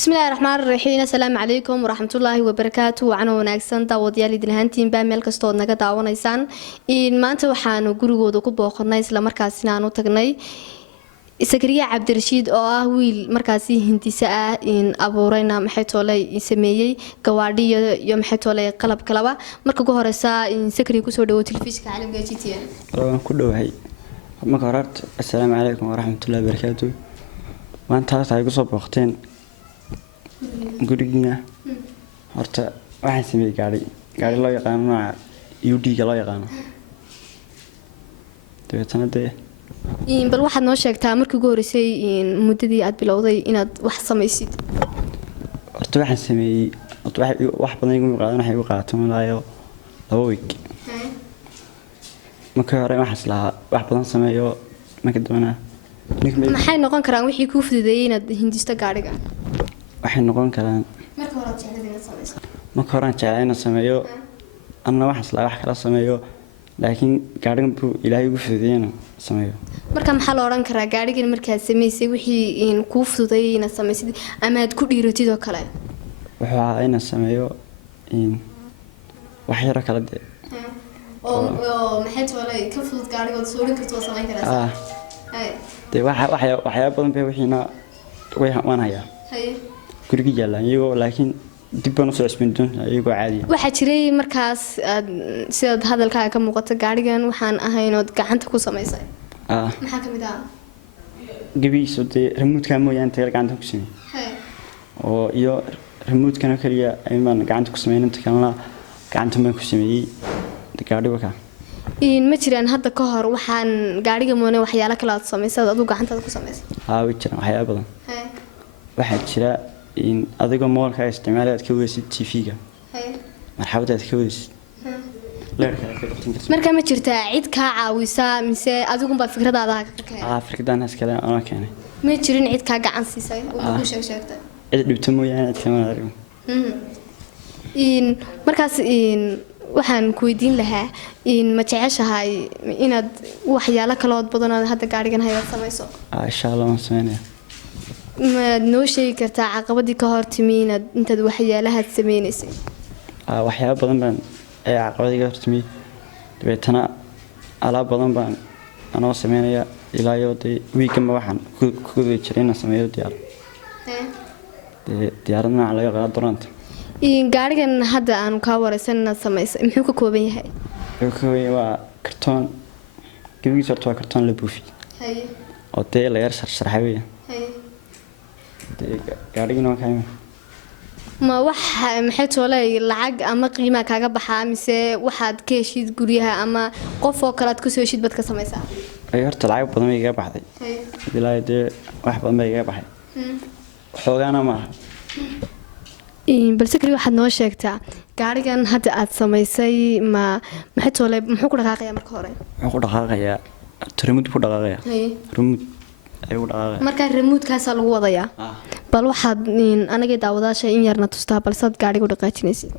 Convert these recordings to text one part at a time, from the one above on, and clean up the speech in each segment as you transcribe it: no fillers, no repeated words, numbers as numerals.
بسم الله الرحمن الرحيم السلام عليكم ورحمة الله وبركاته وعنا وناكسن داوديالي دلهانتين baa meel kastood naga daawanaysaan maanta waxaanu gurigooda ku booqanay isla markaasina aan u tagnay Sakariya Cabdirashiid oo ah wiil markaasi hindisa ah in abuurayna maxay toolay sameeyay gawaadhi iyo maxay toolay qalab kalaba marka ugu horeysa in Sakariya ku soo dhawo telefishinka caalamka GTN waan ku dhawahay marka hore assalaamu calaykum waraxmatullaahi wabarakaatuh maanta ay ku soo booqteen guriga horta waxaan sameeyay gaari loo yaqaan nooca UD ga loo yaqaan deetanade bal waxaad noo sheegtaa markii ugu horeysay muddadii aad bilowday inaad wax samaysid horta waxaan sameeyay wax badan igu qaadan waxay igu qaataan ilaa 2 week marka hore waxaan islaa wax badan sameeyo marka doona maxay noqon karaan wixii ku fududeeyay inaad hindisto gaariga waxay noqon karaan marka hore jeclada inaad samayso marka hore jeclada inaad sameeyo anna waxaan islaa wax kala sameeyo laakiin gaarigan buu ilaahay ugu fududeeyay sameeyo marka maxaa la oran karaa gaarigan markaad sameysay wixii ku fududeeyay inaad samaysid ama aad ku dhiiratid oo kale waxa ayna sameeyo wax yar kala de oo maxay toolay ka fudud gaarigood soo dhin karto samayn karaa de waxa badan bay wixiina way wanaya guriga jaalan iyagoo laakiin dib baan u soo cusbin doon iyagoo caadi waxa jiray markaas sida hadalkaaga ka muuqata gaarigan waxaan ahaynood gacanta ku samaysay maxaa kamid ah gabiiso de remote-ka mooyaan teel gacanta ku sameeyay oo iyo remote-kana kaliya aymaan gacanta ku sameeyay inta kalena gacanta ma ku sameeyay gaariga ka ma jiraan hadda ka hor waxaan gaariga moone waxyaalo kala aad samaysay adigu gacantaada ku samaysay way jiraan waxyaabo badan waxaa jira in adiga moolka isticmaalaad ka weysid TV-ga marxabadaad ka weysid marka ma jirtaa cid ka caawisa mise adigu ba fikradaada ka keenay fikradan iskale aan keenay ma jirin cid ka gacan siisay oo ku sheegtay cid dhibto mooyaan cid kama arag markaas waxaan ku weydiin lahaa ma jeceshahay inaad waxyaalo kala badan hadda gaarigan hayad samayso insha Allah waan sameeynaa ma noo sheegi kartaa caqabadii ka hor timi inaad intaad waxyaalaha sameeysay waxyaabo badan baan caqabadii ka hor timi dabeetana alaab badan baan anoo sameynaya ilaa iyo weekend waxaan ku jiray inaan sameeyo diyaaradna laga qaado doonta gaarigan hadda aan ka wareysan inaad samaysay muxuu ka kooban yahay waa kartoon gabigiisa waa kartoon la buufiyay oo la yar sharxay weeyaan gaarigan waa ma wax maxay toolay lacag ama qiimo kaaga baxaa mise waxaad ka heshid guriyaha ama qof oo kale aad ku soo heshid badka samaysaa ay horta lacag badan bay iga baxday ilaa wax badan bay iga baxay xoogana ma balse kali waxaad noo sheegtaa gaarigan hadda aad samaysay ma maxay toolay muxuu ku dhaqaaqayaa marka hore wuxuu ku dhaqaaqayaa remote ku dhaqaaqayaa remote ayuu dhaqaaqayaa marka remote-kaas lagu wadayaa bal waxaad anaga daawadaasha in yarna tustaa balse aad gaariga u dhaqaajinaysid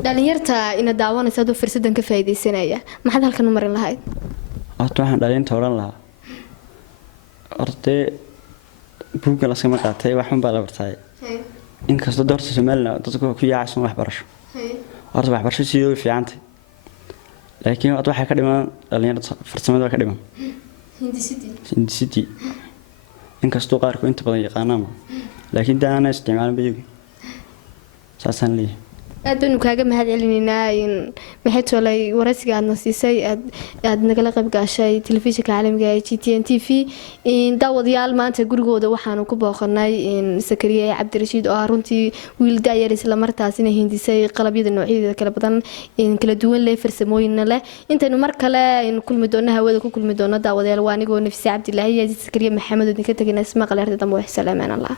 dhalinyarta ina daawanaysa doo fursadan ka faa'iideysanaya maxaad halkan u marin lahayd waxaan dhalinta oran lahaa orday buugga la sama qaatay waxan baa la bartay in kasta doorta Soomaaliland dadku ku yaacsan waxbarasho waxbarasho sidoo fiicantay laakiin waxa ka dhiman dhalinyarada farsamada ka dhiman hindisiti in kasta qaarkood inta badan yaqaanaan laakiin daana isticmaalan baygu saasan leeyahay aad baan kaaga mahad celinaynaa in maxay toolay waraysiga aad nasiisay aad nagala qayb gashay telefishinka caalamiga ee GTN TV in daawadayaal maanta gurigooda waxaanu ku booqanay in Sakariye Cabdirashiid oo runtii wiil daayar isla martaasina hindisay qalabyada noocyada kala badan in kala duwan leh farsamooyin leh intaynu mar kale in kulmi doona hawada ku kulmi doona daawadayaal waa anigoo Nafsi Cabdilaahi iyo Sakariye Maxamed oo idinka tagayna isma qaleerta dambe wax salaamaan Allah